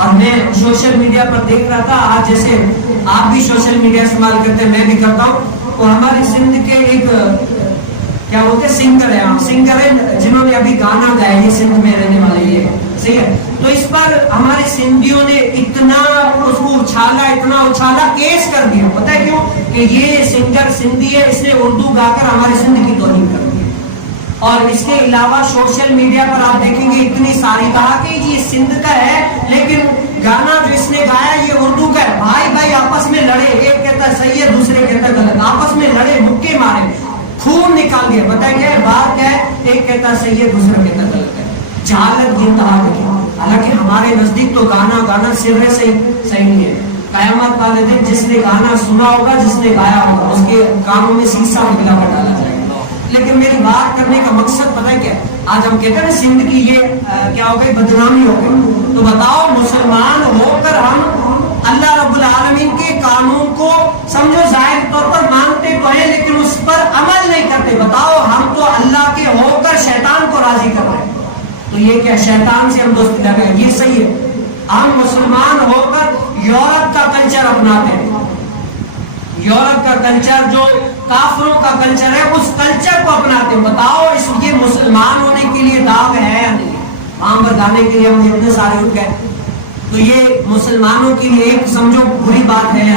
اور میں social media پر دیکھ رہا تھا، آج جیسے آپ بھی سوشل میڈیا استعمال کرتے ہیں، میں بھی کرتا ہوں، تو ہمارے سندھ کے ایک کیا بولتے ہیں سنگر ہے جنہوں نے ابھی گانا گایا، یہ سندھ میں رہنے والے یہ صحیح ہے، تو اس پر ہمارے سندھیوں نے اتنا اس کو اچھالا کیس کر دیا، پتہ ہے کیوں؟ کہ یہ سنگر سندھی ہے، اس نے اردو گا کر ہمارے سندھ کی توہین کر دی۔ اور اس کے علاوہ سوشل میڈیا پر آپ دیکھیں گے اتنی ساری، کہا کہ یہ سندھ کا ہے لیکن گانا جو اس نے گایا یہ اردو کا ہے، بھائی آپس میں لڑے، ایک کہتا ہے صحیح ہے دوسرے کہتا ہے غلط، آپس میں لڑے، مکے مارے، خون نکال دیا، بتائیں کیا ہے بات کیا ہے؟ ایک کہتا ہے صحیح ہے دوسرا کہتا ہے غلط ہے، جہالت کی انتہا دیکھیں۔ حالانکہ ہمارے نزدیک تو گانا سر ہے صحیح نہیں ہے، قیامت والے دن جس نے گانا سنا ہوگا، جس نے گایا ہوگا، اس کے کانوں میں سیسا ملا کر ڈالا جائے گا۔ لیکن میری بات کرنے کا مقصد پتہ ہے کیا ہے؟ آج ہم کہتے ہیں سندھ کی یہ کیا ہو گئی، بدنامی ہو گئی، تو بتاؤ مسلمان ہو کر ہم اللہ رب العالمین کے قانون کو سمجھو ظاہر طور پر مانتے تو ہیں لیکن اس پر عمل نہیں کرتے، بتاؤ ہم تو اللہ کے ہو کر شیطان کو راضی کر رہے ہیں، تو یہ کیا شیطان سے ہم دوستی لگے ہیں؟ یہ صحیح ہے؟ ہم مسلمان ہو کر یورپ کا کلچر اپناتے ہیں، یورپ کا کلچر جو کافروں کا کلچر ہے اس کلچر کو اپناتے ہیں، بتاؤ یہ مسلمان ہونے کے لیے داغ ہے یا نہیں؟ وہاں پر گانے کے لیے ہم اتنے سارے اٹھ گئے، تو یہ مسلمانوں کے لیے ایک سمجھو بری بات ہے۔